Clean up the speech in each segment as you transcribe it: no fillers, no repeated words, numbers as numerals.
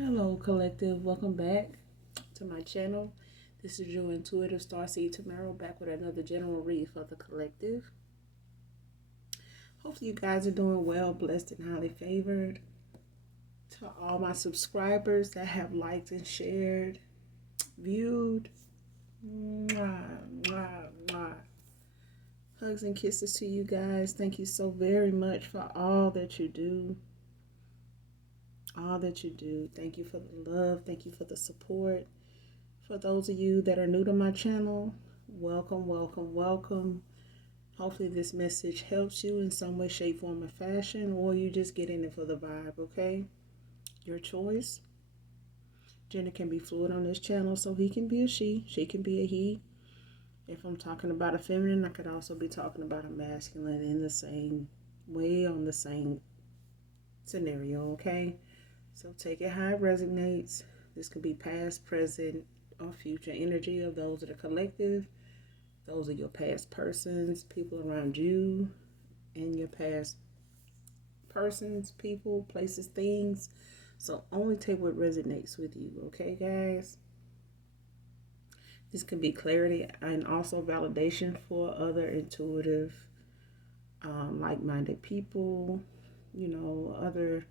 Hello, collective. Welcome back to my channel. This is your intuitive starseed Tamara back with another general read for the collective. Hopefully, you guys are doing well, blessed, and highly favored. To all my subscribers that have liked and shared, viewed, mwah, mwah, mwah. Hugs and kisses to you guys. Thank you so very much for all that you do. All that you do. Thank you for the love. Thank you for the support. For those of you that are new to my channel, welcome, welcome, welcome. Hopefully this message helps you in some way, shape, form, or fashion, or you just get in it for the vibe, okay? Your choice. Gender can be fluid on this channel, so he can be a she can be a he. If I'm talking about a feminine, I could also be talking about a masculine in the same way, on the same scenario, okay? So take it how it resonates. This could be past, present, or future energy of those that are collective. Those are your past persons, people around you, and your past persons, people, places, things. So only take what resonates with you, okay, guys? This can be clarity and also validation for other intuitive, like-minded people, other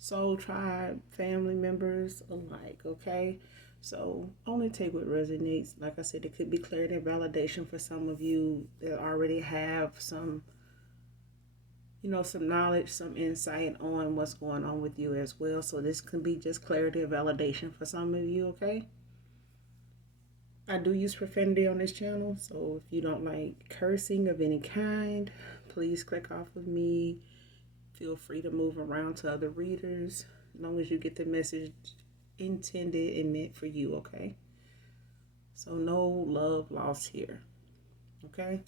soul tribe, family members alike, okay? So only take what resonates. Like I said, it could be clarity and validation for some of you that already have some knowledge, some insight on what's going on with you as well. So this can be just clarity and validation for some of you, okay? I do use profanity on this channel, so if you don't like cursing of any kind, please click off of me. Feel free to move around to other readers, as long as you get the message intended and meant for you, okay? So no love lost here, okay?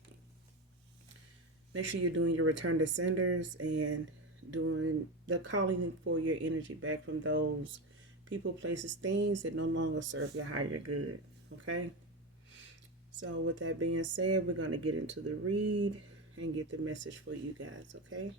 Make sure you're doing your return to senders and doing the calling for your energy back from those people, places, things that no longer serve your higher good, okay? So with that being said, we're going to get into the read and get the message for you guys, okay?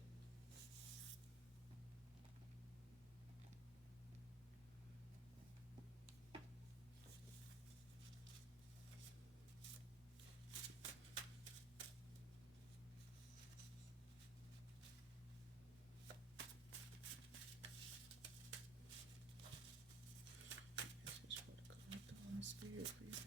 Spirit, please.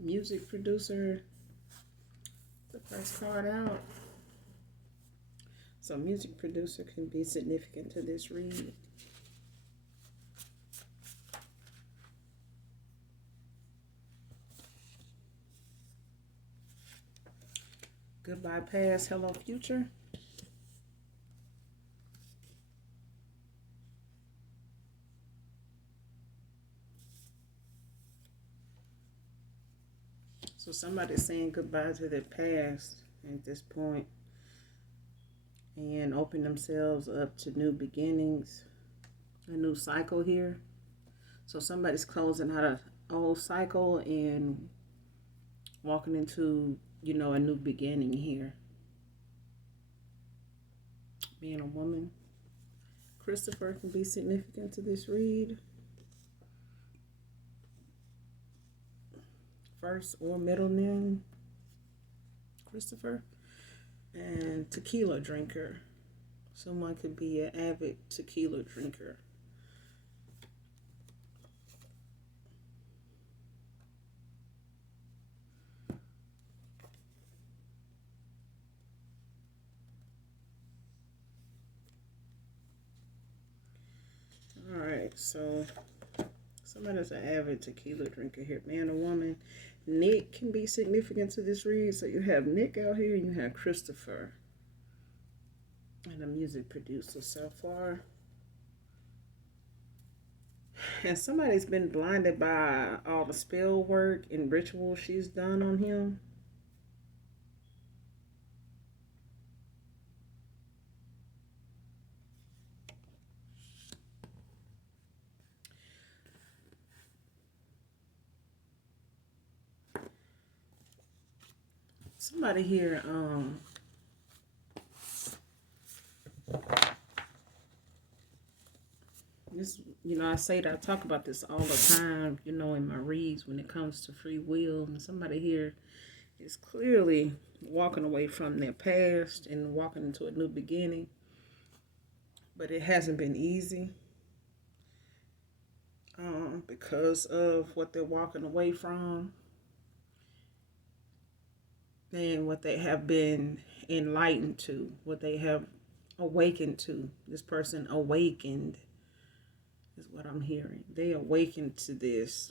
Music producer, the first card out. So music producer can be significant to this read. Goodbye past, hello future. So somebody's saying goodbye to their past at this point and open themselves up to new beginnings, a new cycle here. So somebody's closing out an old cycle and walking into, a new beginning here. Being a woman. Christopher can be significant to this read. First or middle name, Christopher. And tequila drinker. Someone could be an avid tequila drinker. Alright, so Somebody's an avid tequila drinker here, man or woman. Nick can be significant to this read. So you have Nick out here and you have Christopher. And a music producer so far. And somebody's been blinded by all the spell work and ritual she's done on him. Somebody here, this, I talk about this all the time, in my reads when it comes to free will. And somebody here is clearly walking away from their past and walking into a new beginning. But it hasn't been easy because of what they're walking away from and what they have been enlightened to, what they have awakened to. This person awakened is what I'm hearing. They awakened to this.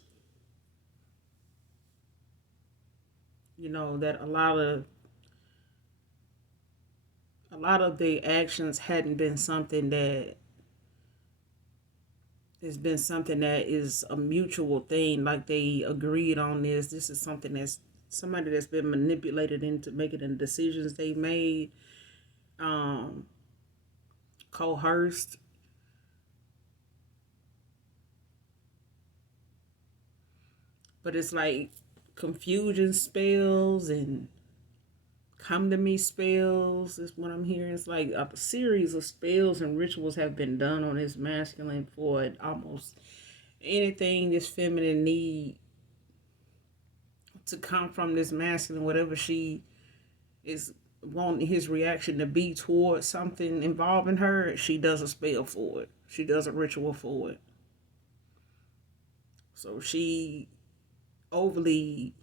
That a lot of the actions hadn't been something that has been something that is a mutual thing, like they agreed on this. This is something that's somebody that's been manipulated into making the decisions they made, coerced. But it's like confusion spells and come to me spells is what I'm hearing. It's like a series of spells and rituals have been done on this masculine for almost anything this feminine need to come from this masculine, whatever she is wanting his reaction to be towards something involving her, she does a spell for it. She does a ritual for it. So she overly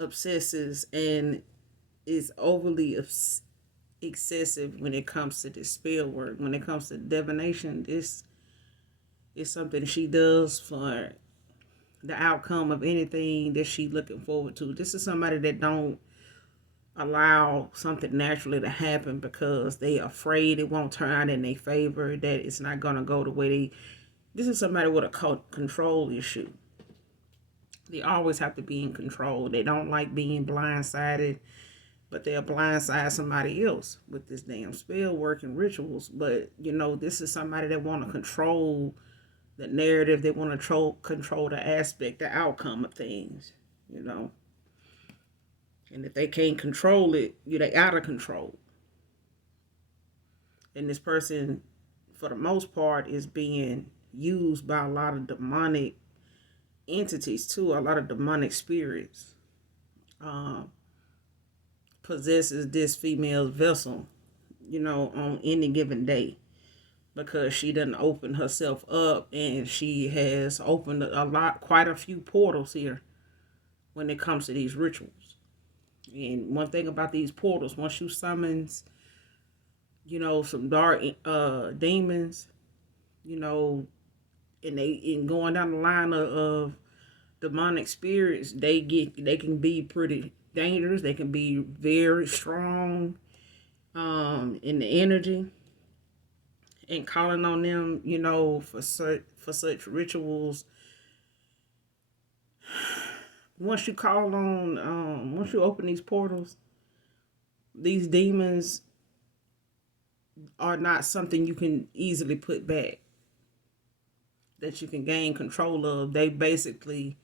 obsesses and is overly excessive when it comes to this spell work. When it comes to divination, this is something she does for the outcome of anything that she's looking forward to. This is somebody that don't allow something naturally to happen because they are afraid it won't turn out in their favor, that it's not going to go the way they... This is somebody with a control issue. They always have to be in control. They don't like being blindsided, but they'll blindside somebody else with this damn spell work and rituals. But, this is somebody that want to control the narrative. They want to control the aspect, the outcome of things, And if they can't control it, they out of control. And this person, for the most part, is being used by a lot of demonic entities too. A lot of demonic spirits possesses this female's vessel, on any given day, because she doesn't open herself up, and she has opened quite a few portals here when it comes to these rituals. And one thing about these portals, once you summons, some dark demons, and going down the line of demonic spirits, they can be pretty dangerous. They can be very strong in the energy, and calling on them, for such rituals. Once you once you open these portals, these demons are not something you can easily put back, that you can gain control of. They basically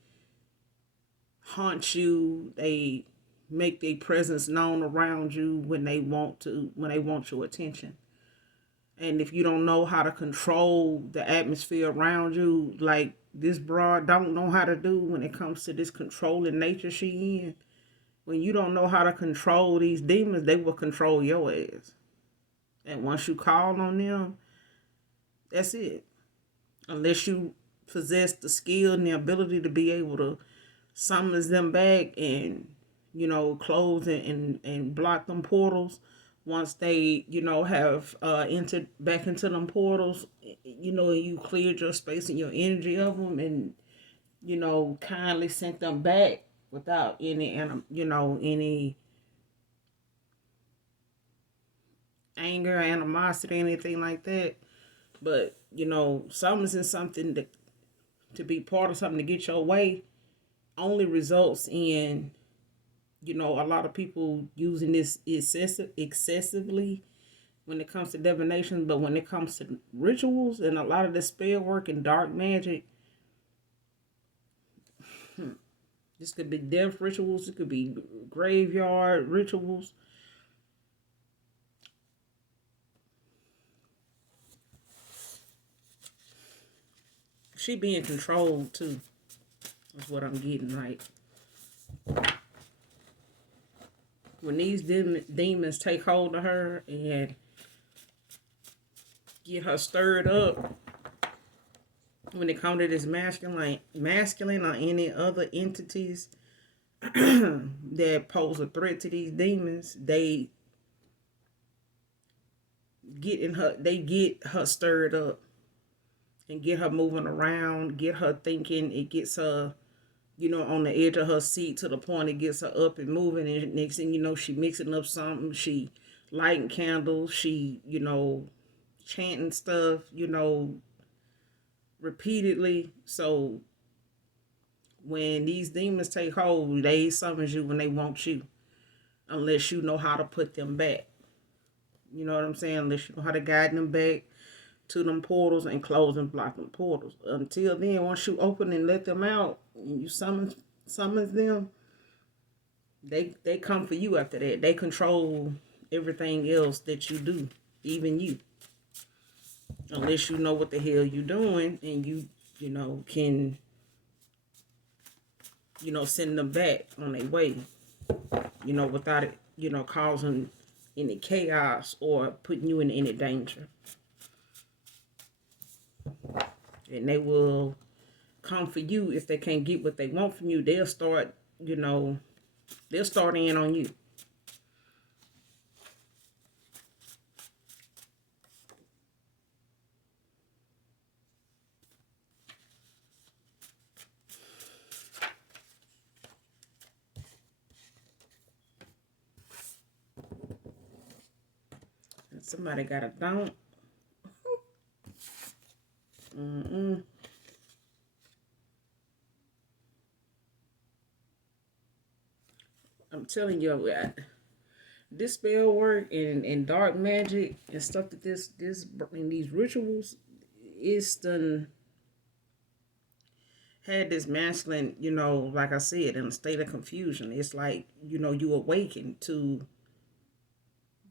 haunt you. They make their presence known around you when they want your attention. And if you don't know how to control the atmosphere around you, like this broad don't know how to do when it comes to this controlling nature she in, when you don't know how to control these demons, they will control your ass. And once you call on them, that's it. Unless you possess the skill and the ability to be able to summons them back and, close and block them portals, once they, have entered back into them portals, you cleared your space and your energy of them, and kindly sent them back without any, any anger, animosity, anything like that. But summons in something to be part of something to get your way only results in a lot of people using this excessively when it comes to divination. But when it comes to rituals and a lot of the spell work and dark magic, this could be death rituals, it could be graveyard rituals. She being controlled too. That's what I'm getting. Like, when these demons take hold of her and get her stirred up, when it comes to this masculine or any other entities that pose a threat to these demons, they get her stirred up and get her moving around, get her thinking. It gets her, on the edge of her seat to the point it gets her up and moving. And next thing you know, she mixing up something. She lighting candles. She, chanting stuff, repeatedly. So when these demons take hold, they summons you when they want you, unless you know how to put them back. You know what I'm saying? Unless you know how to guide them back to them portals and close and block them portals. Until then, once you open and let them out, and you summons them, they come for you after that. They control everything else that you do, even you. Unless you know what the hell you're doing and you can, send them back on their way, without it, causing any chaos or putting you in any danger. And they will come for you if they can't get what they want from you. They'll start in on you. And somebody got a don't. I'm telling you, this spell work and dark magic and stuff that this and these rituals is done had this masculine, like I said, in a state of confusion. It's like, you awaken to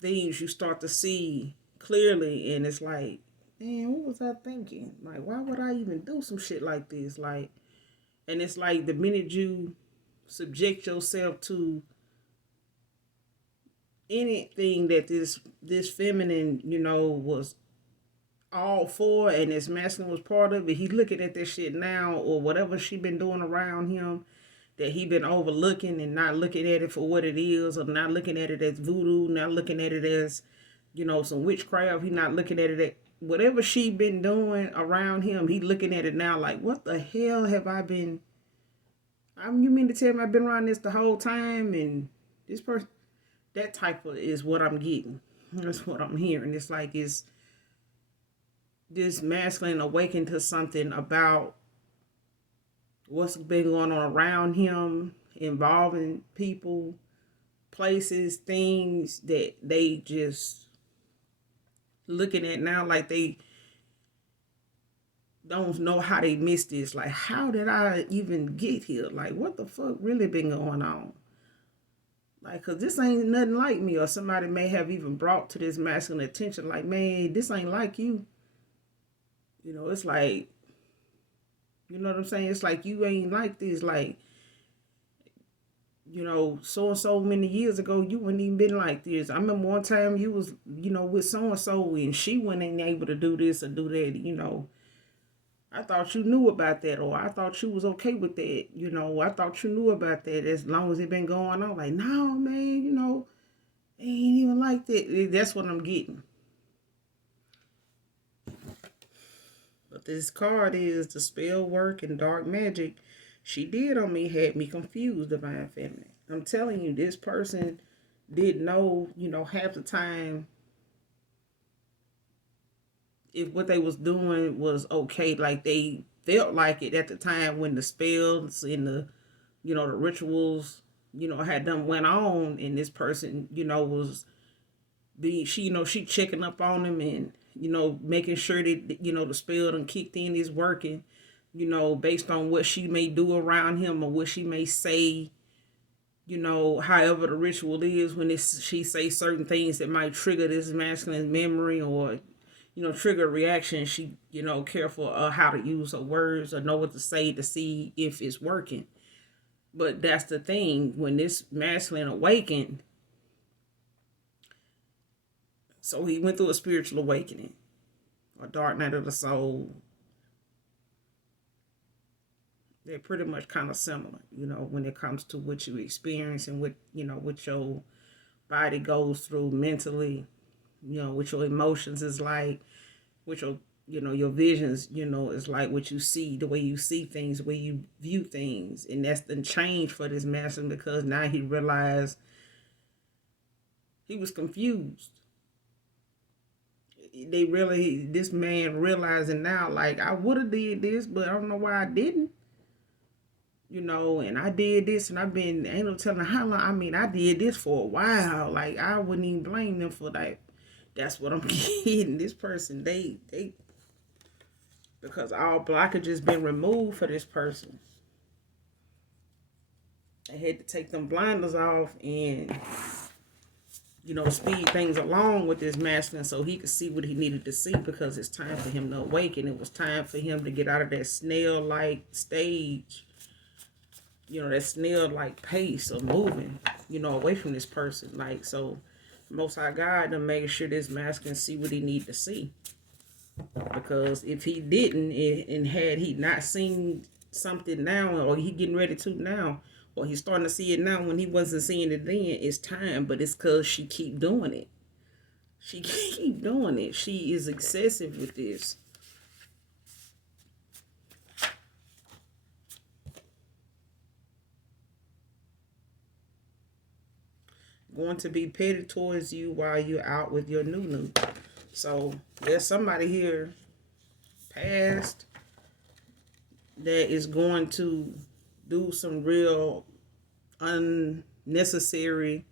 things you start to see clearly, and it's like, man, what was I thinking? Like, why would I even do some shit like this? Like, and it's like the minute you subject yourself to anything that this feminine, was all for, and this masculine was part of it, he looking at this shit now, or whatever she been doing around him that he been overlooking and not looking at it for what it is, or not looking at it as voodoo, not looking at it as, some witchcraft. He not looking at it at whatever she been doing around him. He looking at it now like, what the hell have I been? You mean to tell me I've been around this the whole time? And this person, that type of is what I'm getting. That's what I'm hearing. It's like it's this masculine awakened to something about what's been going on around him, involving people, places, things that they just looking at now like they don't know how they missed this. Like, how did I even get here? Like, what the fuck really been going on? Like, cause this ain't nothing like me. Or somebody may have even brought to this masculine attention, like, man, this ain't like you. It's like, you know what I'm saying? It's like, you ain't like this. Like, so and so many years ago, you wouldn't even been like this. I remember one time you was, with so and so, and she wasn't able to do this or do that. I thought you knew about that, or I thought you was okay with that. I thought you knew about that as long as it been going on. Like, no, man, It ain't even like that. That's what I'm getting. But this card is the spell work and dark magic she did on me had me confused, divine feminine. I'm telling you, this person didn't know, half the time if what they was doing was okay. Like they felt like it at the time when the spells and the rituals, had done went on, and this person, was she checking up on him and making sure that the spell done kicked in is working, based on what she may do around him or what she may say, however the ritual is when she say certain things that might trigger this masculine memory or trigger a reaction. She careful of how to use her words or know what to say to see if it's working. But that's the thing, when this masculine awakened, so he went through a spiritual awakening, a dark night of the soul. They're pretty much kind of similar, when it comes to what you experience and what your body goes through mentally, what your emotions is like, what your visions, is like, what you see, the way you see things, the way you view things. And that's the change for this master, because now he realized he was confused. This man realizing now, like, I would have did this, but I don't know why I didn't. And I did this, and ain't no telling how long. I mean, I did this for a while. Like, I wouldn't even blame them for that. That's what I'm getting. This person, they because all blockages been removed for this person. They had to take them blinders off and speed things along with this masculine so he could see what he needed to see, because it's time for him to awaken. It was time for him to get out of that snail-like stage, that snail-like pace of moving, away from this person. Like, so Most High God done making sure this masculine see what he need to see. Because if he didn't, and had he not seen something now, or he getting ready to now, or he's starting to see it now when he wasn't seeing it then, it's time. But it's because she keep doing it. She keep doing it. She is excessive with this. Going to be petty towards you while you're out with your new. So there's somebody here past that is going to do some real unnecessary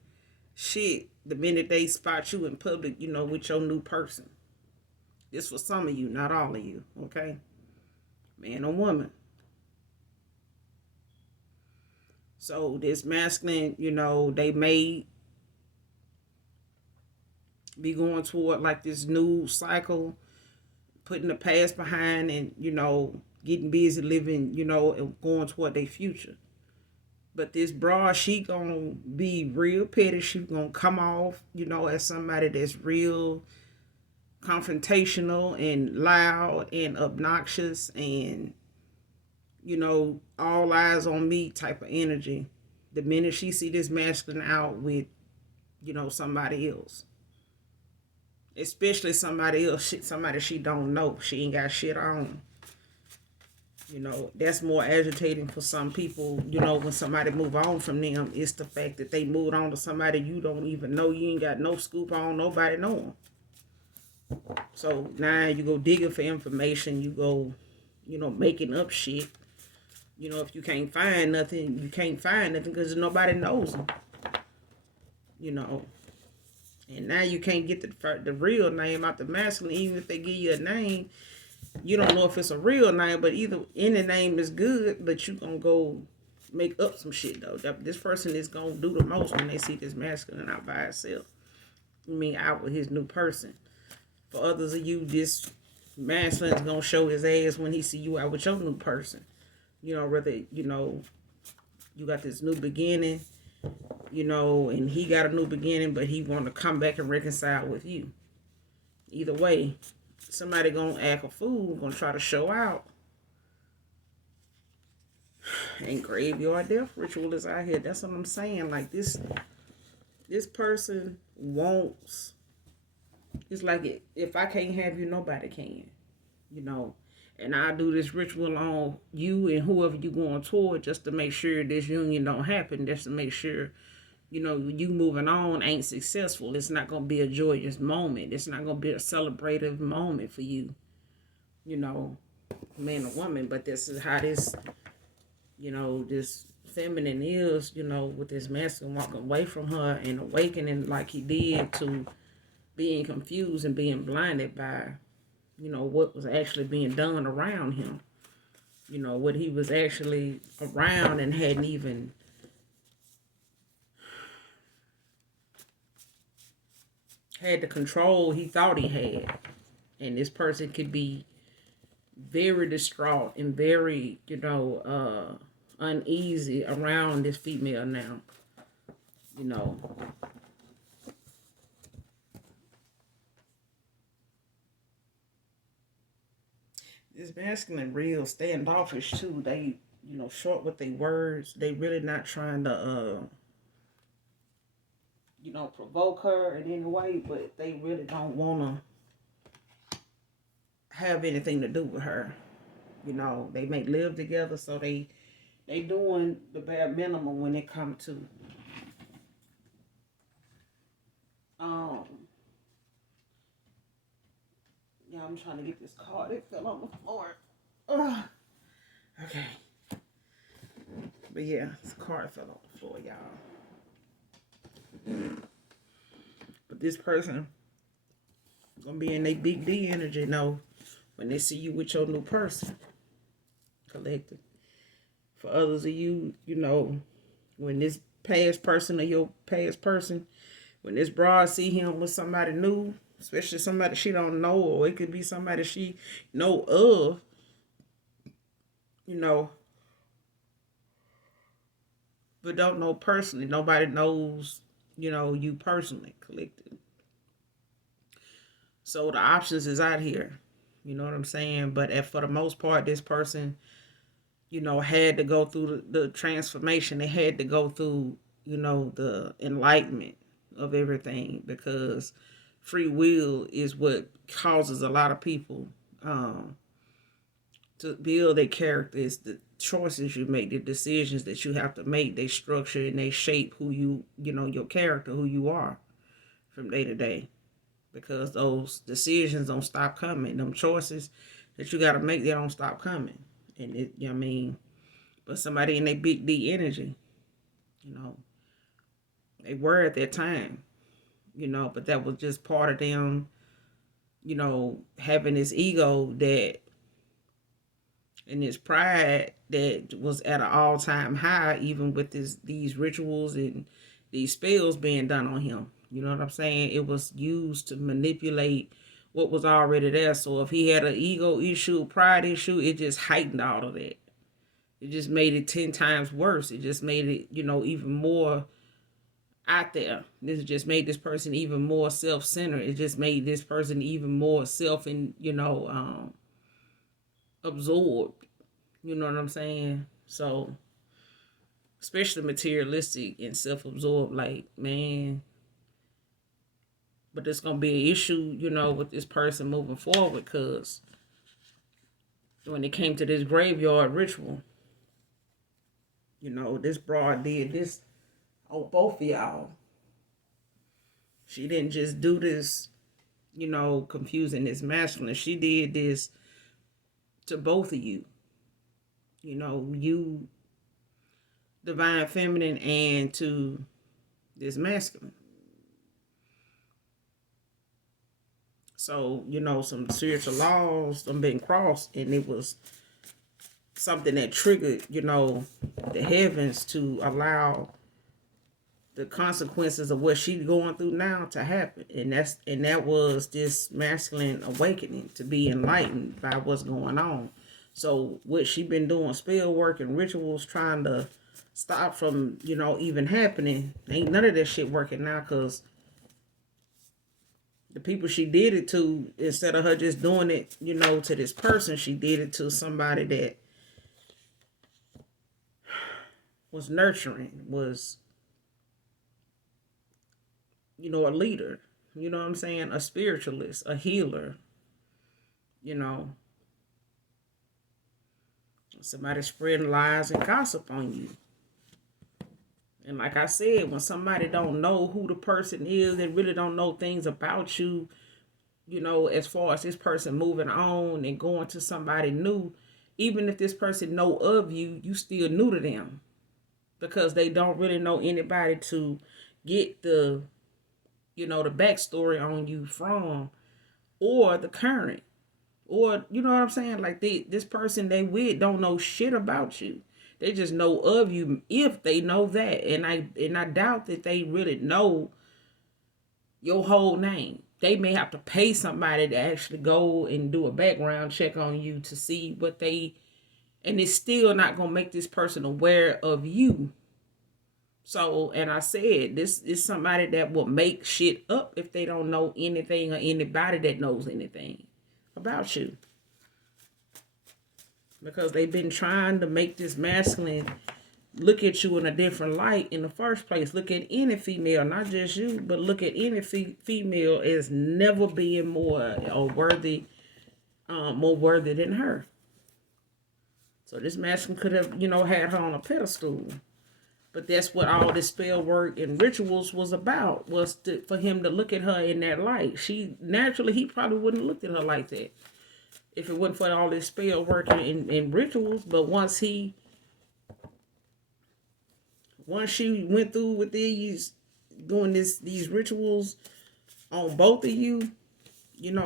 shit the minute they spot you in public, with your new person. This for some of you, not all of you, okay? Man or woman. So this masculine, they may be going toward like this new cycle, putting the past behind and, getting busy living, and going toward their future. But this broad, she gonna be real petty. She gonna come off, as somebody that's real confrontational and loud and obnoxious and, all eyes on me type of energy. The minute she see this masculine out with, somebody else. Especially somebody else, somebody she don't know. She ain't got shit on. That's more agitating for some people, when somebody move on from them. It's the fact that they moved on to somebody you don't even know. You ain't got no scoop on, nobody know them. So now you go digging for information. You go, making up shit. If you can't find nothing, you can't find nothing because nobody knows them. And now you can't get the real name out the masculine. Even if they give you a name, you don't know if it's a real name. But either any name is good, but you gonna go make up some shit though. This person is gonna do the most when they see this masculine out by itself. Out with his new person. For others of you, this masculine is gonna show his ass when he see you out with your new person. Whether you got this new beginning, and he got a new beginning, but he want to come back and reconcile with you. Either way, somebody gonna act a fool, gonna try to show out. And graveyard death ritual is out here. That's what I'm saying. Like this This person wants, it's like if I can't have you, nobody can, you know. And I do this ritual on you and whoever you going toward just to make sure this union don't happen, just to make sure, you know, you moving on ain't successful. It's not going to be a joyous moment. It's not going to be a celebrative moment for you, you know, man or woman. But this is how this, you know, this feminine is, you know, with this masculine walking away from her and awakening like he did to being confused and being blinded by, you know, what was actually being done around him. You know, what he was actually around and hadn't even had the control he thought he had. And this person could be very distraught and very, you know, uneasy around this female now. You know. This masculine real standoffish too. They, you know, short with their words. They really not trying to you know, provoke her in any way, but they really don't wanna have anything to do with her. You know, they may live together, so they doing the bare minimum when it come to yeah, I'm trying to get this card. It fell on the floor. Ugh. Okay. But yeah, this card fell on the floor, y'all. But this person gonna be in their big D energy, know, when they see you with your new person. Collective. For others of you, you know, when this past person or your past person, when this broad see him with somebody new, especially somebody she don't know, or it could be somebody she know of, you know, but don't know personally. Nobody knows, you know, you personally, collective. So the options is out here. You know what I'm saying? But for the most part, this person, you know, had to go through the transformation. They had to go through, you know, the enlightenment of everything, because free will is what causes a lot of people to build their character. It's the choices you make, the decisions that you have to make. They structure and they shape who you know, your character, who you are from day to day. Because those decisions don't stop coming. Them choices that you got to make, they don't stop coming. And it, you know what I mean? But somebody in their big D energy, you know, they were at that time, you know, but that was just part of them, you know, having this ego that, and this pride that was at an all-time high, even with these rituals and these spells being done on him. You know what I'm saying? It was used to manipulate what was already there. So if he had an ego issue, pride issue, it just heightened all of that. It just made it 10 times worse. It just made it, you know, even more out there. This just made this person even more self-centered. It just made this person even more you know, absorbed. You know what I'm saying? So, especially materialistic and self-absorbed, like, man. But there's going to be an issue, you know, with this person moving forward, because when it came to this graveyard ritual, you know, this broad did this on both of y'all. She didn't just do this, you know, confusing this masculine. She did this to both of you. You know, you divine feminine and to this masculine. So, you know, some spiritual laws them been crossed, and it was something that triggered, you know, the heavens to allow the consequences of what she's going through now to happen. And that was this masculine awakening to be enlightened by what's going on. So what she been doing, spell work and rituals, trying to stop from, you know, even happening, ain't none of that shit working now, because the people she did it to, instead of her just doing it, you know, to this person, she did it to somebody that was nurturing, was a leader. You know what I'm saying? A spiritualist, a healer, you know, somebody spreading lies and gossip on you. And like I said, when somebody don't know who the person is, they really don't know things about you, as far as this person moving on and going to somebody new, even if this person know of you, you still new to them because they don't really know anybody to get the backstory on you from, or the current, or you know what I'm saying? Like this person they with don't know shit about you. They just know of you if they know that. And I doubt that they really know your whole name. They may have to pay somebody to actually go and do a background check on you to see what they, and it's still not gonna make this person aware of you. So, and I said, this is somebody that will make shit up if they don't know anything or anybody that knows anything about you. Because they've been trying to make this masculine look at you in a different light in the first place. Look at any female, not just you, but look at any female as never being more worthy than her. So this masculine could have, had her on a pedestal. But that's what all this spell work and rituals was about, was for him to look at her in that light. He probably wouldn't have looked at her like that if it wasn't for all this spell work and rituals. But once she went through with doing these rituals on both of you,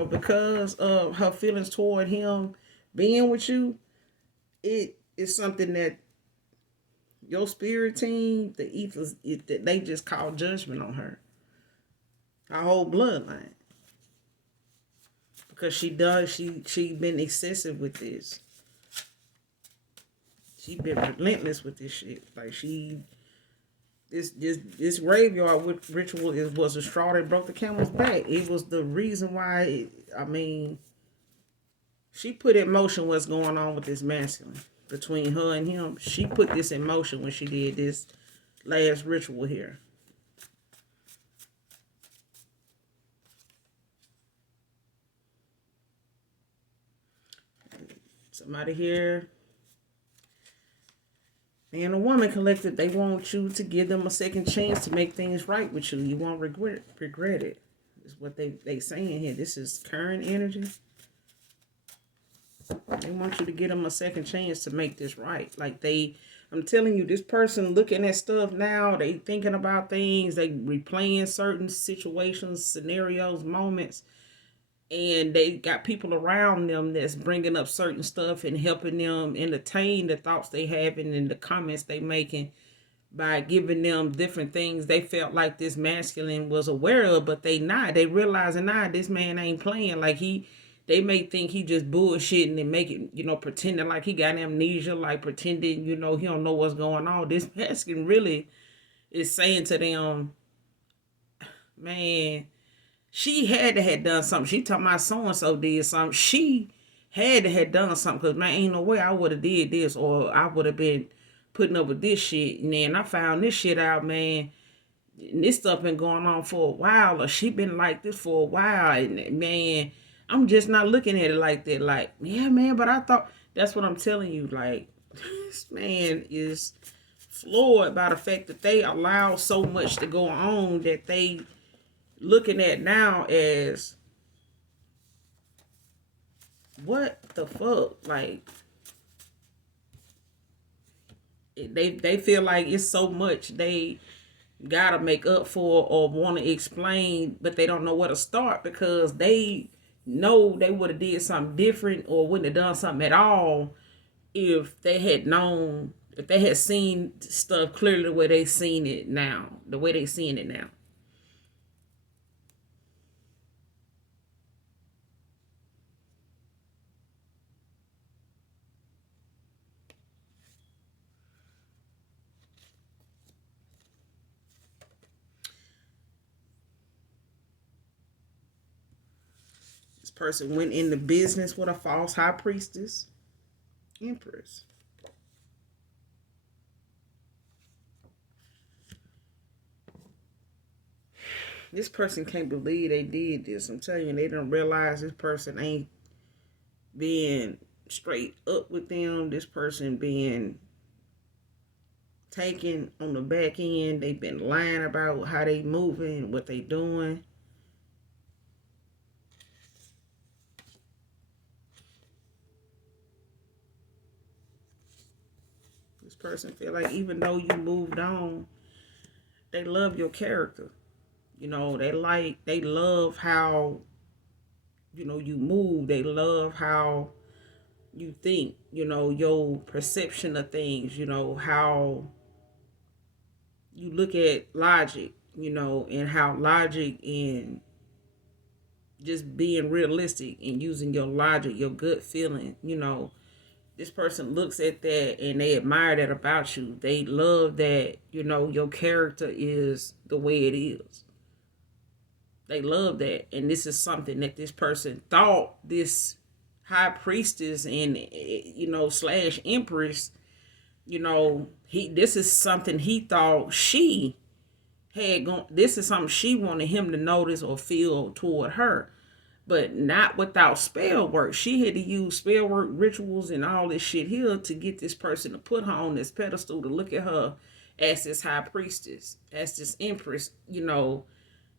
because of her feelings toward him being with you, it is something that your spirit team, the ethos, they just call judgment on her. Our whole bloodline. Because she been excessive with this. She been relentless with this shit. Like this graveyard ritual was a straw that broke the camel's back. It was the reason why, she put in motion what's going on with this masculine. Between her and him, she put this in motion when she did this last ritual here. Somebody here, man, a woman collective, they want you to give them a second chance to make things right with you. You won't regret it. Is what they saying here. This is current energy. They want you to give them a second chance to make this right. Like I'm telling you, this person looking at stuff now, they thinking about things, they replaying certain situations, scenarios, moments, and they got people around them that's bringing up certain stuff and helping them entertain the thoughts they having and the comments they making by giving them different things they felt like this masculine was aware of, but they not. They realizing, this man ain't playing. Like they may think he just bullshitting and making, pretending like he got amnesia, like pretending, he don't know what's going on. This masculine really is saying to them, man, she had to have done something. She talking about so-and-so did something. She had to have done something, because, man, ain't no way I would have did this, or I would have been putting up with this shit. And then I found this shit out, man. And this stuff been going on for a while, or she been like this for a while. And, man, I'm just not looking at it like that. Like, yeah, man, but I thought, that's what I'm telling you. Like, this man is floored by the fact that they allow so much to go on that they looking at now as, what the fuck? Like, they feel like it's so much they gotta make up for or want to explain, but they don't know where to start, because they know they would have did something different or wouldn't have done something at all if they had known, if they had seen stuff clearly the way they seen it now, the way they seeing it now. This person went into business with a false high priestess, empress. This person can't believe they did this. I'm telling you, they don't realize this person ain't being straight up with them. This person being taken on the back end. They've been lying about how they moving, what they doing. This person feel like even though you moved on, they love your character. You know, they love how, you know, you move. They love how you think, you know, your perception of things, you know, how you look at logic, you know, and how logic and just being realistic and using your logic, your gut feeling, you know, this person looks at that and they admire that about you. They love that, you know, your character is the way it is. They love that. And this is something that this person thought this high priestess and, you know, slash empress, you know, this is something he thought she had gone, this is something she wanted him to notice or feel toward her, but not without spell work. She had to use spell work, rituals, and all this shit here to get this person to put her on this pedestal, to look at her as this high priestess, as this empress, you know,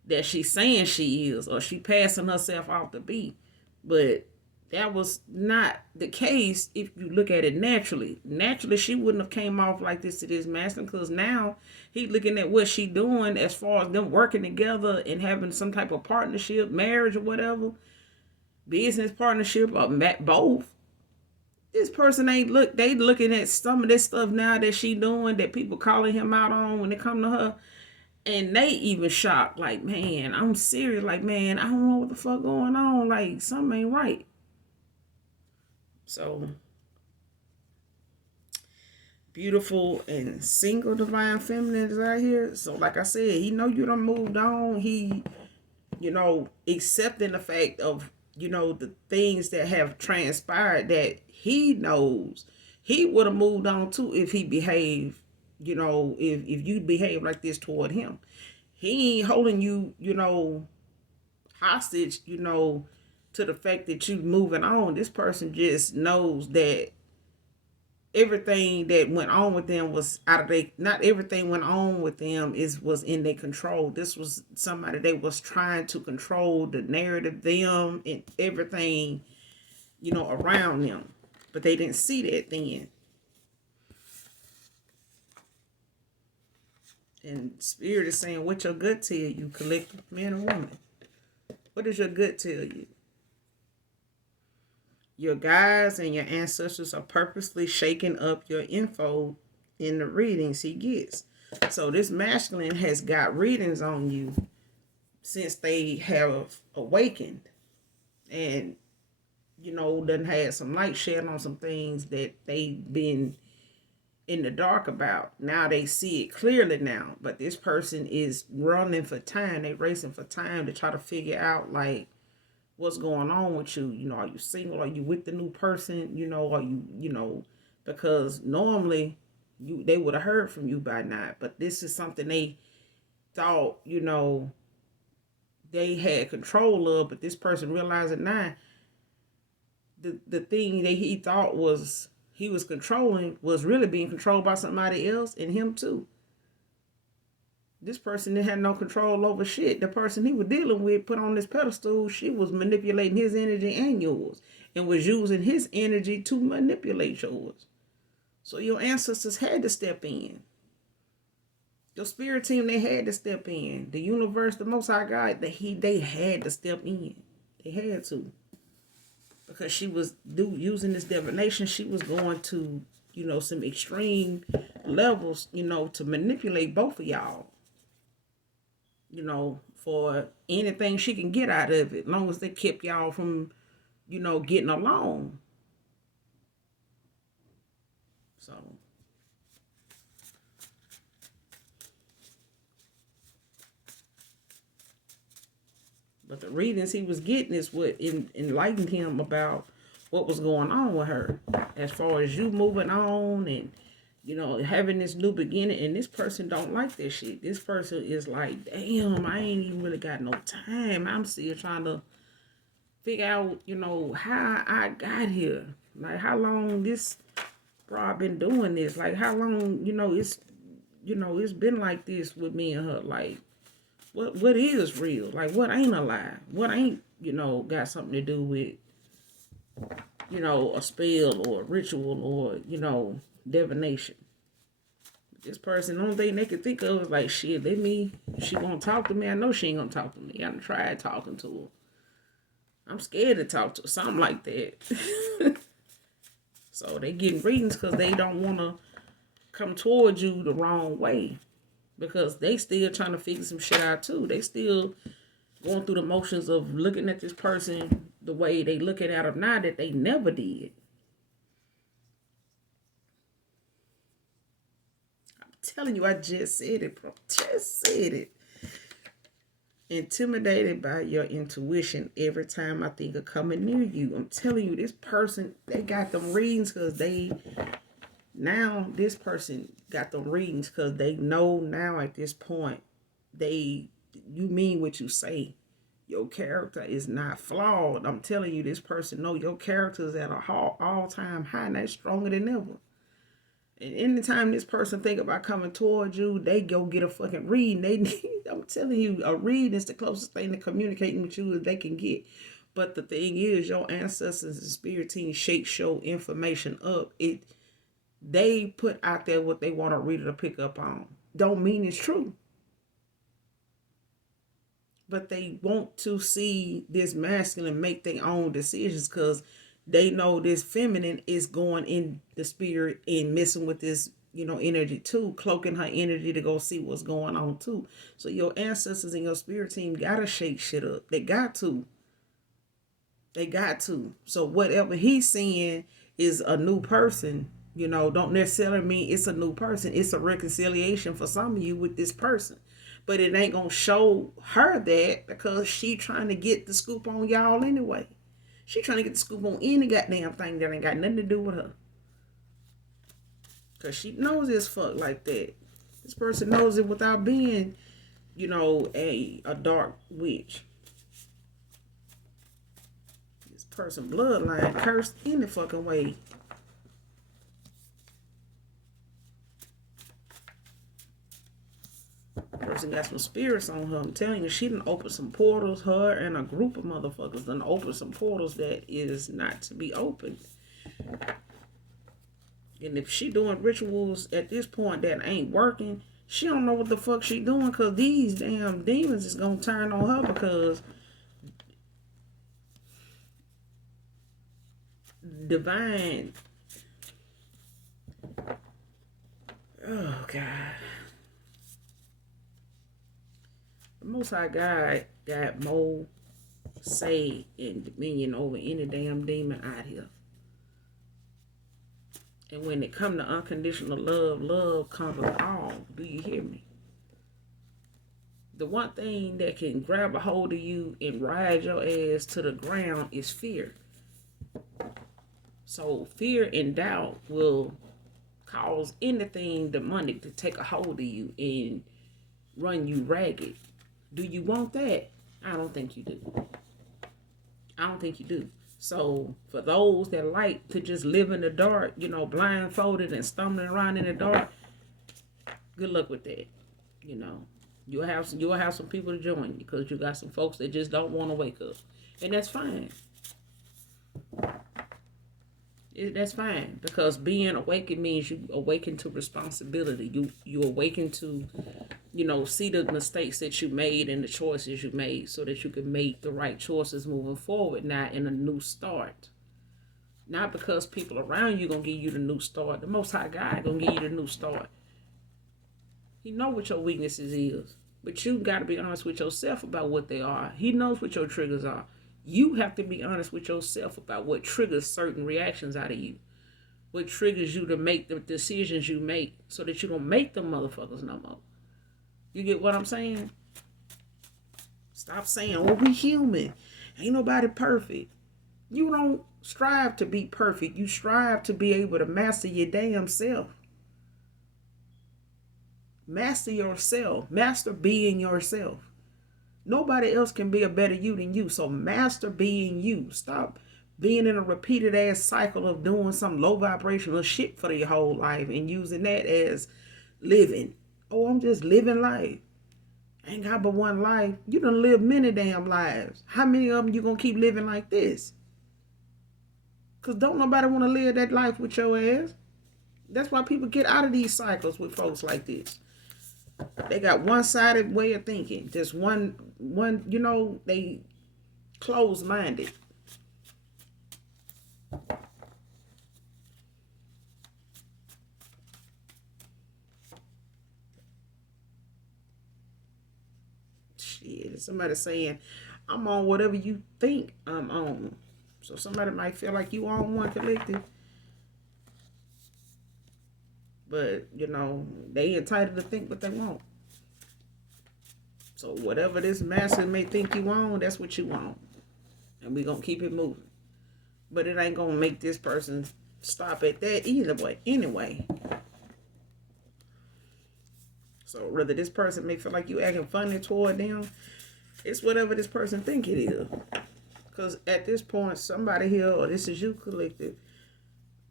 that she's saying she is, or she passing herself off to be. But that was not the case if you look at it naturally. Naturally, she wouldn't have came off like this to this master, because now he looking at what she doing as far as them working together and having some type of partnership, marriage or whatever, business partnership or both. This person ain't look. They looking at some of this stuff now that she doing that people calling him out on when they come to her. And they even shocked, like, man, I'm serious. Like, man, I don't know what the fuck going on. Like, something ain't right. So, beautiful and single divine feminine is out here. So, like I said, he know you done moved on. He, you know, accepting the fact of, you know, the things that have transpired that he knows he would have moved on too if he behaved, you know, if you behave like this toward him. He ain't holding you, you know, hostage, you know, to the fact that you moving on. This person just knows that everything that went on with them was out of their, not everything went on with them was in their control. This was somebody that was trying to control the narrative, them and everything, you know, around them. But they didn't see that then. And Spirit is saying, what your gut tell you, collective man or woman? What does your gut tell you? Your guides and your ancestors are purposely shaking up your info in the readings he gets. So this masculine has got readings on you since they have awakened. And, you know, done had some light shed on some things that they've been in the dark about. Now they see it clearly now. But this person is running for time. They racing for time to try to figure out, like, what's going on with you. You know, are you single? Are you with the new person? You know, are you know, because normally they would have heard from you by now. But this is something they thought, you know, they had control of, but this person realizing now the thing that he thought was he was controlling was really being controlled by somebody else, and him too. This person didn't have no control over shit. The person he was dealing with put on this pedestal, she was manipulating his energy and yours, and was using his energy to manipulate yours. So your ancestors had to step in. Your spirit team, they had to step in. The universe, the Most High God, they had to step in. They had to. Because she was using this divination, she was going to, you know, some extreme levels, you know, to manipulate both of y'all. You know, for anything she can get out of it, as long as they kept y'all from, you know, getting along. So, but the readings he was getting is what enlightened him about what was going on with her, as far as you moving on and, having this new beginning, and this person don't like this shit. This person is like, damn, I ain't even really got no time. I'm still trying to figure out, how I got here. Like, how long this bro been doing this? Like, how long, it's been like this with me and her. Like, what is real? Like, what ain't a lie? What ain't, got something to do with, a spell or a ritual or, divination. This person, the only thing they could think of is like, shit, she won't talk to me. I know she ain't gonna talk to me. I done tried talking to her. I'm scared to talk to her. Something like that. So they getting readings because they don't want to come towards you the wrong way. Because they still trying to figure some shit out too. They still going through the motions of looking at this person the way they looking at them now that they never did. Telling you, I just said it, bro. Just said it. Intimidated by your intuition every time I think of coming near you. I'm telling you, this person, they got them readings because this person got them readings because they know now at this point, you mean what you say. Your character is not flawed. I'm telling you, this person know your character is at a all-time high and that's stronger than ever. And anytime this person think about coming towards you, they go get a fucking reading. I'm telling you, a reading is the closest thing to communicating with you as they can get. But the thing is, your ancestors and spirit team show information up. They put out there what they want a reader to pick up on. Don't mean it's true. But they want to see this masculine make their own decisions because they know this feminine is going in the spirit and messing with this, energy too, cloaking her energy to go see what's going on too. So your ancestors and your spirit team gotta shake shit up. They got to. So whatever he's seeing is a new person, don't necessarily mean it's a new person. It's a reconciliation for some of you with this person. But it ain't gonna show her that because she trying to get the scoop on y'all anyway. She trying to get the scoop on any goddamn thing that ain't got nothing to do with her. Because she knows it's fuck like that. This person knows it without being, a dark witch. This person bloodline cursed any fucking way. Person got some spirits on her. I'm telling you, she done opened some portals. Her and a group of motherfuckers done opened some portals that is not to be opened. And if she doing rituals at this point that ain't working, she don't know what the fuck she doing because these damn demons is gonna turn on her because divine. Oh God. The Most High God got more say and dominion over any damn demon out here. And when it come to unconditional love, love covers all. Do you hear me? The one thing that can grab a hold of you and ride your ass to the ground is fear. So fear and doubt will cause anything demonic to take a hold of you and run you ragged. Do you want that? I don't think you do. I don't think you do. So for those that like to just live in the dark, blindfolded and stumbling around in the dark, good luck with that. You'll have some people to join you because you got some folks that just don't want to wake up. And that's fine. That's fine because being awakened means you awaken to responsibility. You awaken to, see the mistakes that you made and the choices you made so that you can make the right choices moving forward, not in a new start. Not because people around you gonna give you the new start. The Most High God gonna give you the new start. He know what your weaknesses is, but you got to be honest with yourself about what they are. He knows what your triggers are. You have to be honest with yourself about what triggers certain reactions out of you. What triggers you to make the decisions you make so that you don't make them motherfuckers no more. You get what I'm saying? Stop saying, oh, we human. Ain't nobody perfect. You don't strive to be perfect. You strive to be able to master your damn self. Master yourself. Master being yourself. Nobody else can be a better you than you. So master being you. Stop being in a repeated ass cycle of doing some low vibrational shit for your whole life and using that as living. Oh, I'm just living life. I ain't got but one life. You done live many damn lives. How many of them you gonna keep living like this? Because don't nobody want to live that life with your ass. That's why people get out of these cycles with folks like this. They got one-sided way of thinking. Just one, they closed-minded. Shit, somebody saying, I'm on whatever you think I'm on. So somebody might feel like you on one collective. But, they entitled to think what they want. So whatever this master may think you on, that's what you want. And we going to keep it moving. But it ain't going to make this person stop at that either way. Anyway. So whether this person may feel like you acting funny toward them, it's whatever this person think it is. Because at this point, somebody here, or this is you collective,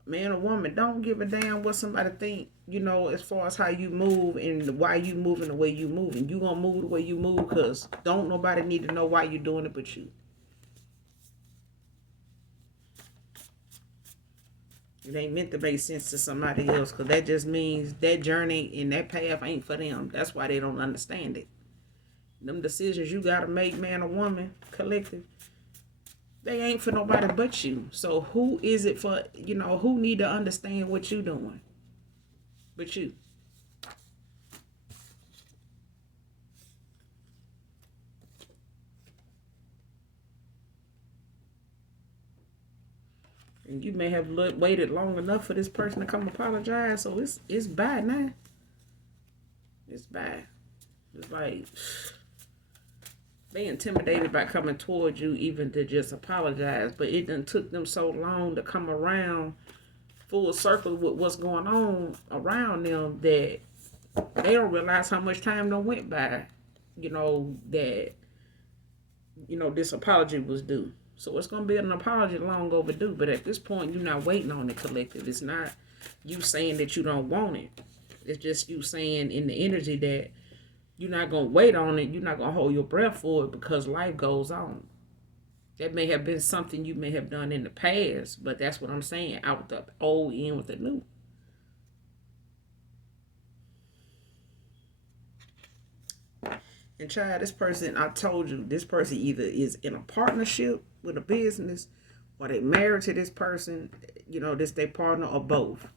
man or woman, don't give a damn what somebody think, as far as how you move and why you moving the way you moving. You gonna move the way you move because don't nobody need to know why you doing it but you. It ain't meant to make sense to somebody else because that just means that journey and that path ain't for them. That's why they don't understand it. Them decisions you gotta make, man or woman, collective, they ain't for nobody but you. So who is it for, who need to understand what you doing? But you. And you may have waited long enough for this person to come apologize. So it's bad now. It's bad. It's like they intimidated by coming towards you even to just apologize. But it done took them so long to come around full circle with what's going on around them that they don't realize how much time done went by, that, this apology was due. So it's going to be an apology long overdue. But at this point, you're not waiting on the collective. It's not you saying that you don't want it. It's just you saying in the energy that you're not going to wait on it. You're not going to hold your breath for it because life goes on. That may have been something you may have done in the past, but that's what I'm saying. Out with the old, in with the new. And child, this person, I told you, this person either is in a partnership with a business or they married to this person, this their partner, or both.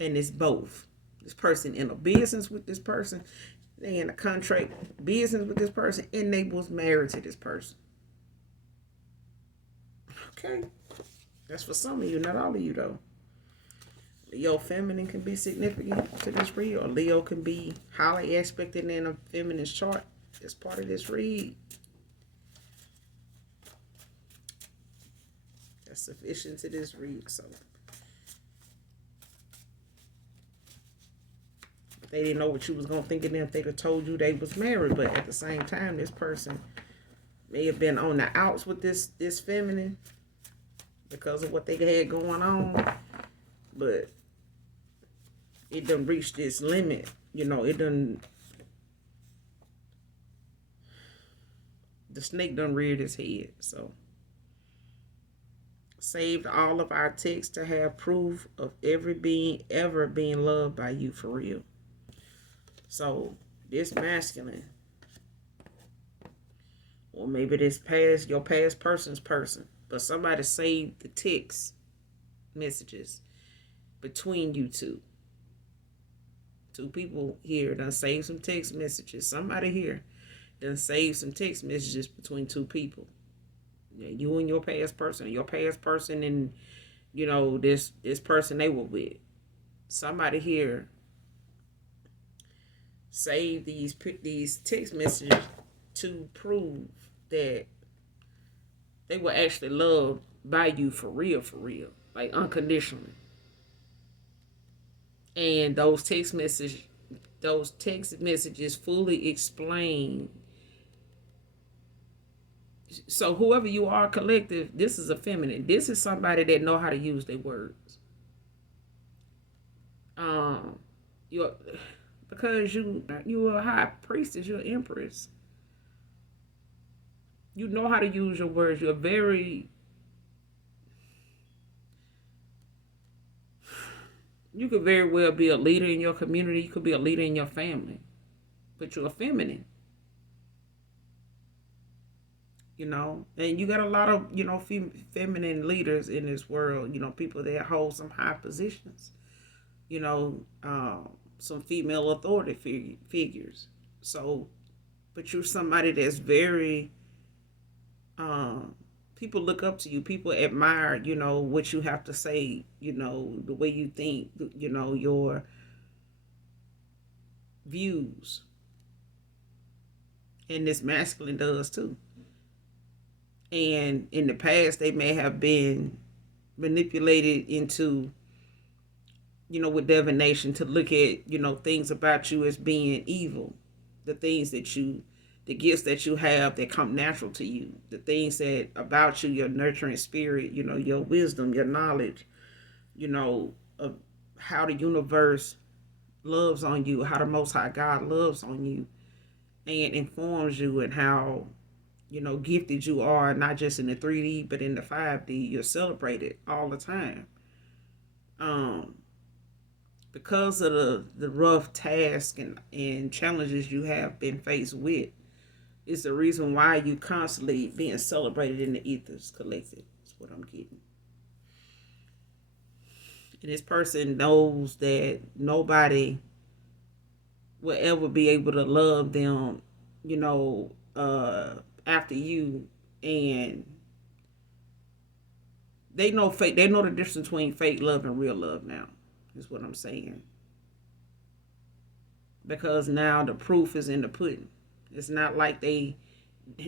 And it's both. This person in a business with this person, they in a contract business with this person, and they was married to this person. Okay. That's for some of you, not all of you though. Leo feminine can be significant to this read, or Leo can be highly aspected in a feminine chart as part of this read. That's sufficient to this read. So they didn't know what you was gonna think of them if they'd have told you they was married, but at the same time, this person may have been on the outs with this feminine because of what they had going on, but it done reached this limit. It done, the snake done reared its head. So saved all of our texts to have proof of every being ever being loved by you for real. So this masculine, or maybe this your past person's person, but somebody saved the text messages between you two. Two people here done saved some text messages. Somebody here done saved some text messages between two people. You and your past person and this person they were with. Somebody here saved these text messages to prove that they were actually loved by you for real, like unconditionally. And those text messages fully explain. So whoever you are, collective, this is a feminine. This is somebody that know how to use their words. You're because you're a high priestess, you're an empress. You know how to use your words. You're very, you could very well be a leader in your community. You could be a leader in your family, but you're a feminine. And you got a lot of feminine leaders in this world. People that hold some high positions. You know, some female authority figures. So, but you're somebody that's very. People look up to you. People admire. What you have to say. The way you think. Your views. And this masculine does too. And in the past, they may have been manipulated into, with divination to look at, things about you as being evil. The gifts that you have that come natural to you. The things that about you, your nurturing spirit, your wisdom, your knowledge, of how the universe loves on you, how the Most High God loves on you and informs you, and how gifted you are, not just in the 3D, but in the 5D. You're celebrated all the time. Because of the rough tasks and challenges you have been faced with, is the reason why you constantly being celebrated in the ethers collected. That's what I'm getting. And this person knows that nobody will ever be able to love them, after you. And they know the difference between fake love and real love now, is what I'm saying. Because now the proof is in the pudding. It's not like they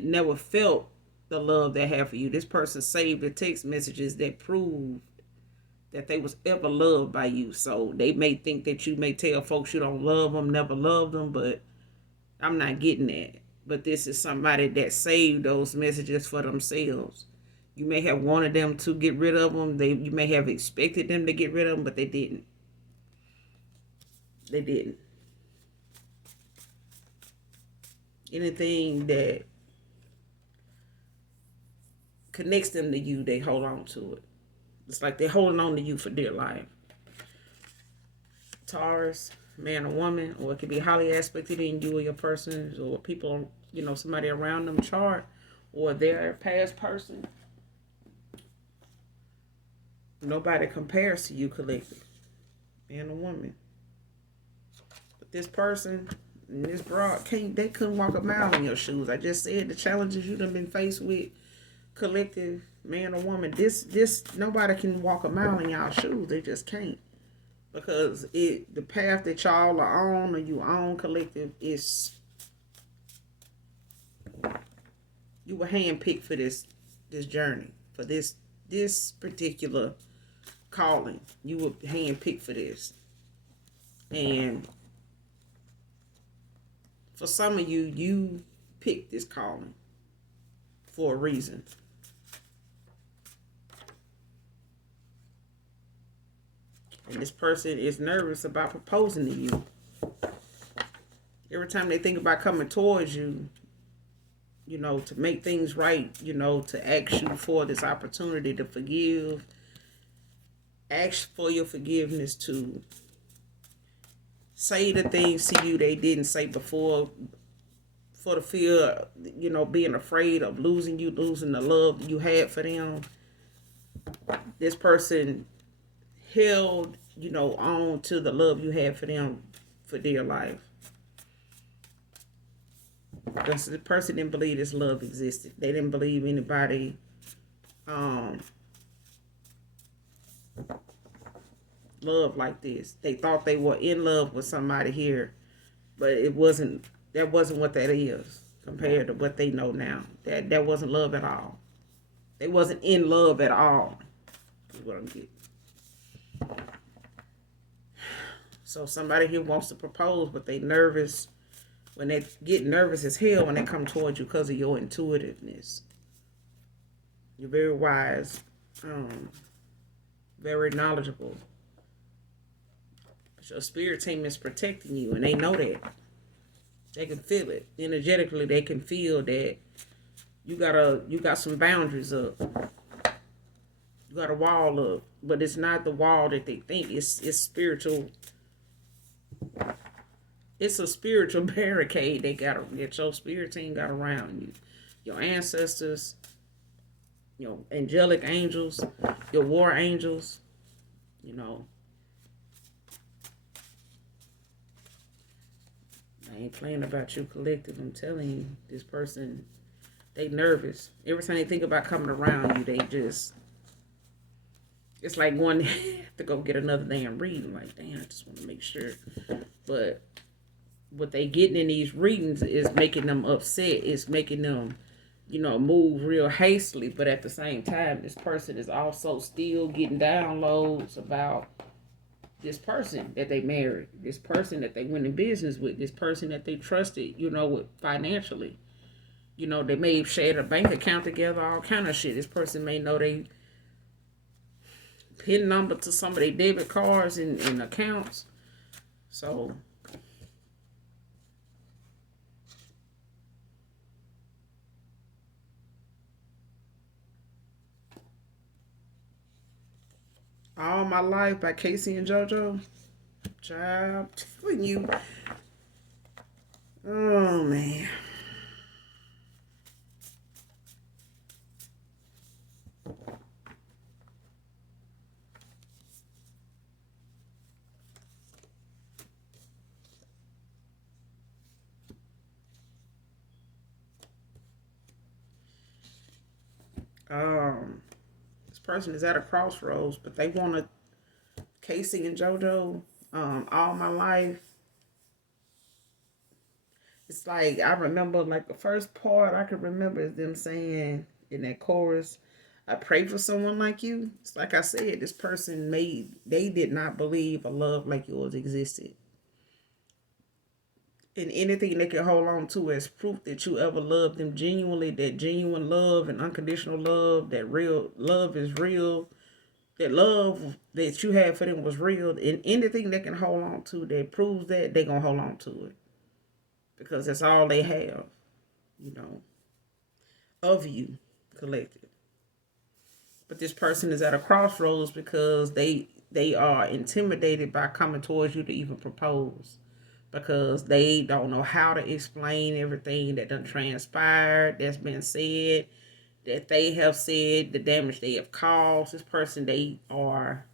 never felt the love they have for you. This person saved the text messages that prove that they was ever loved by you. So they may think that you may tell folks you don't love them, never loved them, but I'm not getting that. But this is somebody that saved those messages for themselves. You may have wanted them to get rid of them. You may have expected them to get rid of them, but they didn't. They didn't. Anything that connects them to you, they hold on to it. It's like they're holding on to you for dear life. Taurus, man or woman, or it could be highly aspected in you or your person, or people, somebody around them chart, or their past person. Nobody compares to you collectively, man or woman. But this person and this broad they couldn't walk a mile in your shoes. I just said the challenges you done been faced with, collective, man or woman. This nobody can walk a mile in y'all shoes. They just can't. Because the path that y'all are on, or you own, collective, is, you were handpicked for this journey, for this particular calling. You were handpicked for this. And for some of you, you picked this calling for a reason. And this person is nervous about proposing to you. Every time they think about coming towards you, to make things right, to ask you for this opportunity to forgive, ask for your forgiveness, to say the things to you they didn't say before, for the fear, being afraid of losing you, losing the love you had for them. This person held, on to the love you had for them for dear life. Because the person didn't believe this love existed. They didn't believe anybody love like this. They thought they were in love with somebody here, but it wasn't. That wasn't what that is compared to what they know now. That wasn't love at all. They wasn't in love at all. Is what I'm getting. So somebody here wants to propose, but they nervous. When they get nervous as hell when they come towards you because of your intuitiveness. You're very wise, um, very knowledgeable. But your spirit team is protecting you, and they know that. They can feel it energetically. They can feel that you got some boundaries up. You got a wall up, but it's not the wall that they think. It's spiritual. It's a spiritual barricade that your spirit team got around you. Your ancestors, your angelic angels, your war angels, you know. I ain't playing about you collective. I'm telling you, this person, they nervous. Every time they think about coming around you, they just, it's like going to go get another damn reading. Like, damn, I just want to make sure. But what they getting in these readings is making them upset. It's making them, move real hastily. But at the same time, this person is also still getting downloads about this person that they married, this person that they went in business with, this person that they trusted, with financially. They may have shared a bank account together, all kind of shit. This person may know they PIN number to some of their debit cards and accounts. So All My Life by Casey and JoJo. Child, telling you. Oh, man. This person is at a crossroads, but they want to Casey and JoJo, All My Life. It's like, I remember, like, the first part I could remember is them saying in that chorus, I pray for someone like you. It's like I said, this person they did not believe a love like yours existed. And anything they can hold on to as proof that you ever loved them genuinely, that genuine love and unconditional love, that real love is real, that love that you had for them was real, and anything they can hold on to that proves that, they gonna hold on to it. Because that's all they have, you know, of you collected. But this person is at a crossroads because they are intimidated by coming towards you to even propose. Because they don't know how to explain everything that done transpired, that's been said, that they have said, the damage they have caused. This person, they are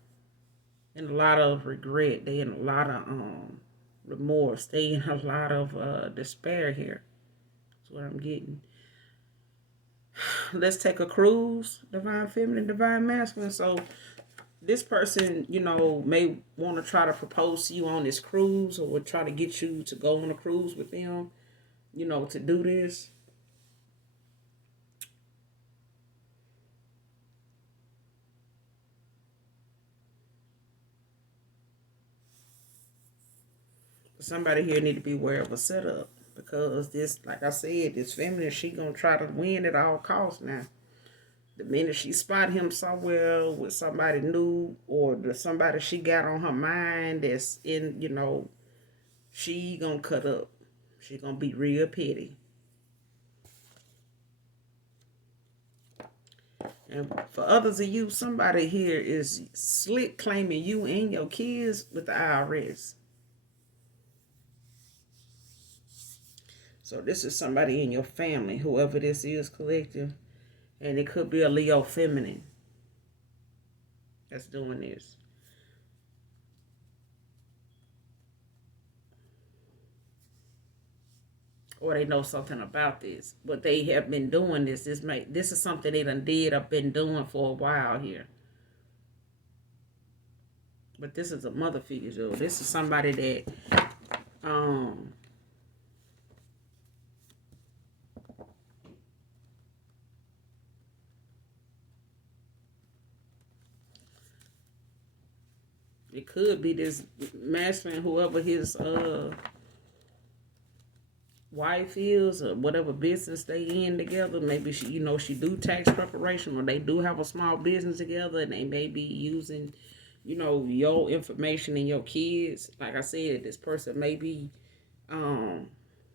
in a lot of regret. They in a lot of remorse. They in a lot of despair here. That's what I'm getting. Let's take a cruise, divine feminine, divine masculine. So this person, may want to try to propose to you on this cruise, or would try to get you to go on a cruise with them, to do this. Somebody here need to be aware of a setup, because this, like I said, this feminine, she gonna try to win at all costs now. The minute she spot him somewhere with somebody new, or somebody she got on her mind that's in, she gonna cut up. She gonna be real petty. And for others of you, somebody here is slick claiming you and your kids with the IRS. So this is somebody in your family, whoever this is, collective. And it could be a Leo feminine that's doing this. Or they know something about this. But they have been doing this. This is something they done did, I've been doing for a while here. But this is a mother figure, though. This is somebody that It could be this masculine, whoever his wife is, or whatever business they in together. Maybe she, she do tax preparation, or they do have a small business together, and they may be using, your information and your kids. Like I said, this person may be um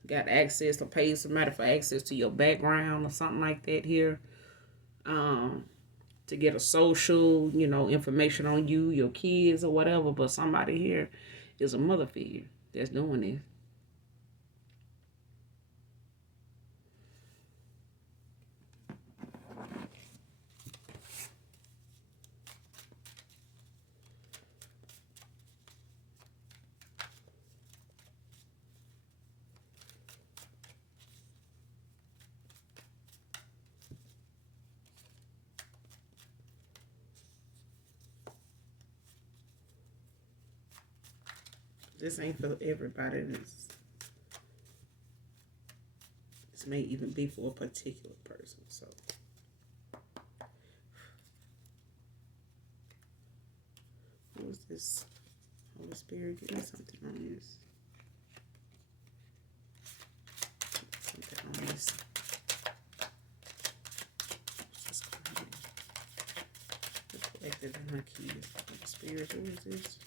got access or paid somebody for access to your background or something like that here. Um, to get a social, information on you, your kids, or whatever. But somebody here is a mother figure that's doing this. This ain't for everybody. This may even be for a particular person. So, what was this? Holy Spirit, give me something on this. Something on this. Reflected in my keys. Holy Spirit, who is this?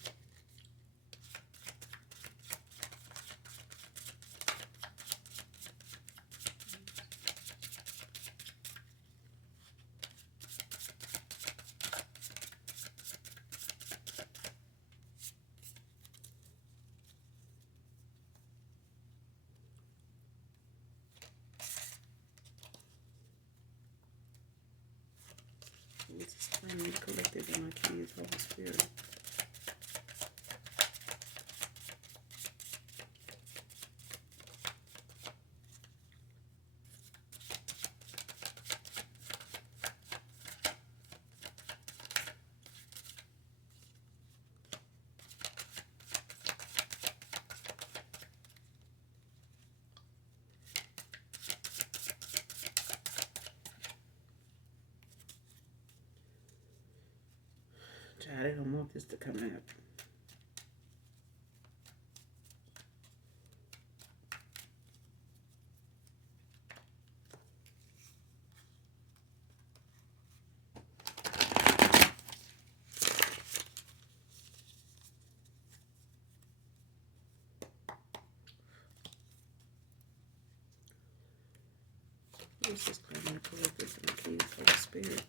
This is finally collected in my keys, Holy Spirit. Child, I don't want this to come out. What's this coming to collect this in my keys, Holy Spirit?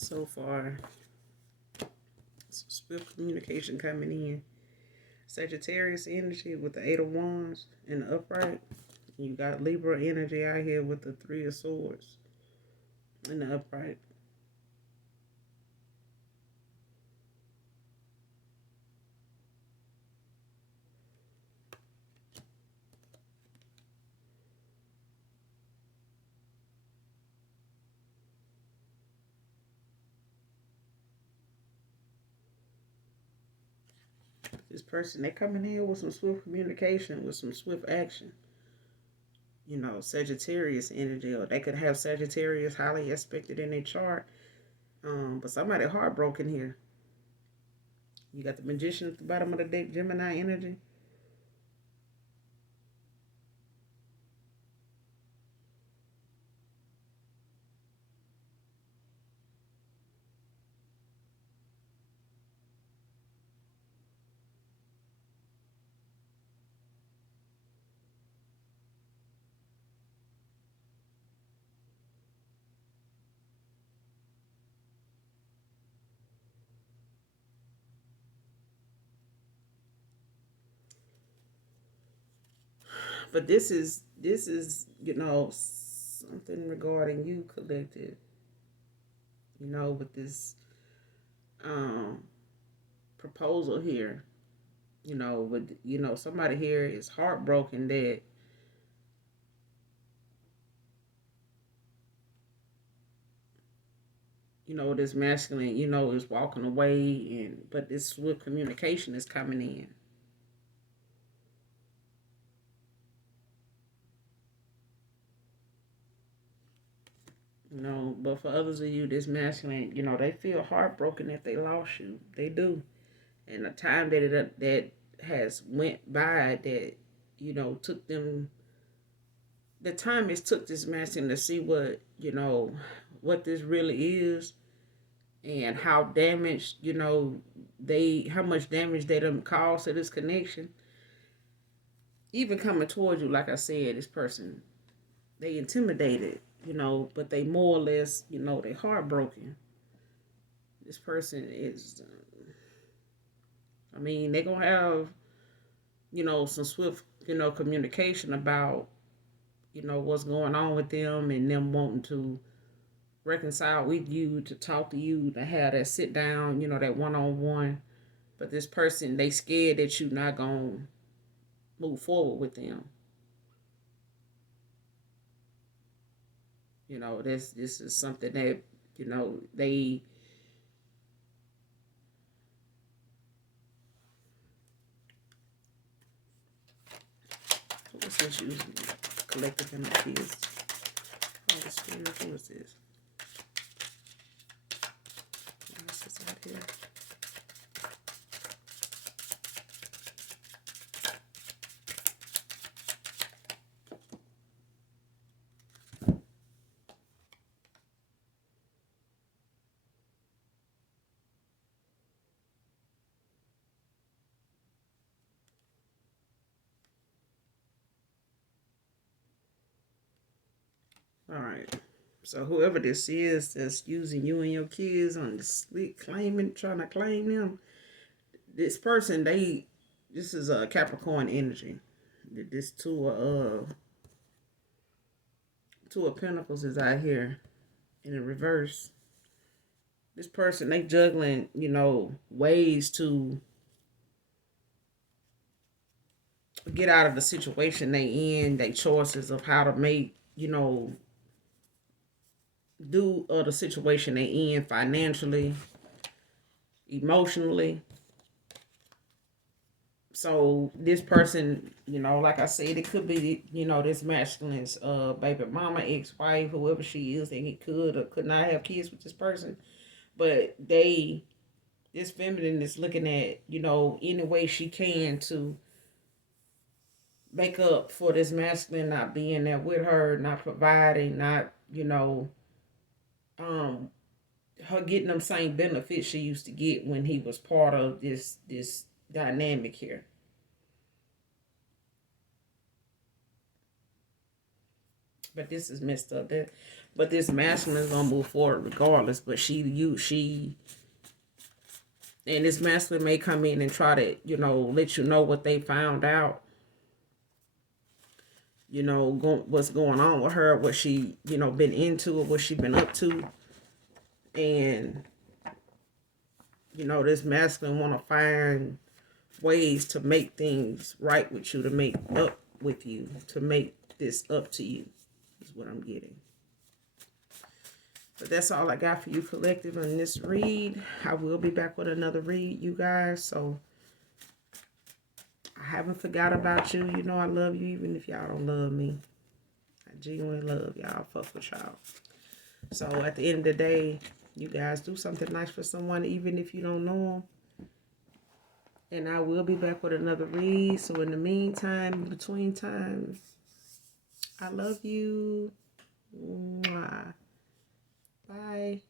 So far, some swift communication coming in. Sagittarius energy with the Eight of Wands in the upright. You got Libra energy out here with the Three of Swords in the upright. This person, they coming in with some swift communication, with some swift action. Sagittarius energy, or they could have Sagittarius highly aspected in their chart. But somebody heartbroken here. You got the Magician at the bottom of the deck, Gemini energy. But this is something regarding you, collective. With this um proposal here. With somebody here is heartbroken that this masculine, is walking away, but this swift communication is coming in. But for others of you, this masculine, they feel heartbroken that they lost you. They do. And the time that has went by that, took them, the time it took this masculine to see what this really is, and how damaged, how much damage they done caused to this connection. Even coming towards you, like I said, this person, they intimidated, but they more or less, they heartbroken. This person is, they gonna have, some swift, communication about, what's going on with them, and them wanting to reconcile with you, to talk to you, to have that sit down, that one-on-one. But this person, they scared that you not gonna move forward with them. This is something that, they, what's this using? Collective energies. Holy Spirit, who is this? What's this out here? All right. So whoever this is that's using you and your kids on this trying to claim them, this person, this is a Capricorn energy. This two of Pentacles is out here in the reverse. This person, they juggling, ways to get out of the situation they in, they choices of how to make, do the situation they in financially, emotionally. So this person, like I said, it could be, this masculine's baby mama, ex-wife, whoever she is, and he could or could not have kids with this person. But this feminine is looking at, any way she can to make up for this masculine not being there with her, not providing, not, her getting them same benefits she used to get when he was part of this dynamic here. But this is messed up. But this masculine is gonna move forward regardless. But she and this masculine may come in and try to, let you know what they found out. What's going on with her, what she, been into, or what she been up to. And, this masculine want to find ways to make things right with you, to make up with you, to make this up to you, is what I'm getting. But that's all I got for you, collective, on this read. I will be back with another read, you guys. So I haven't forgot about you. I love you, even if y'all don't love me. I genuinely love y'all. Fuck with y'all. So at the end of the day, you guys do something nice for someone, even if you don't know them. And I will be back with another read. So in the meantime, in between times, I love you. Mwah. Bye.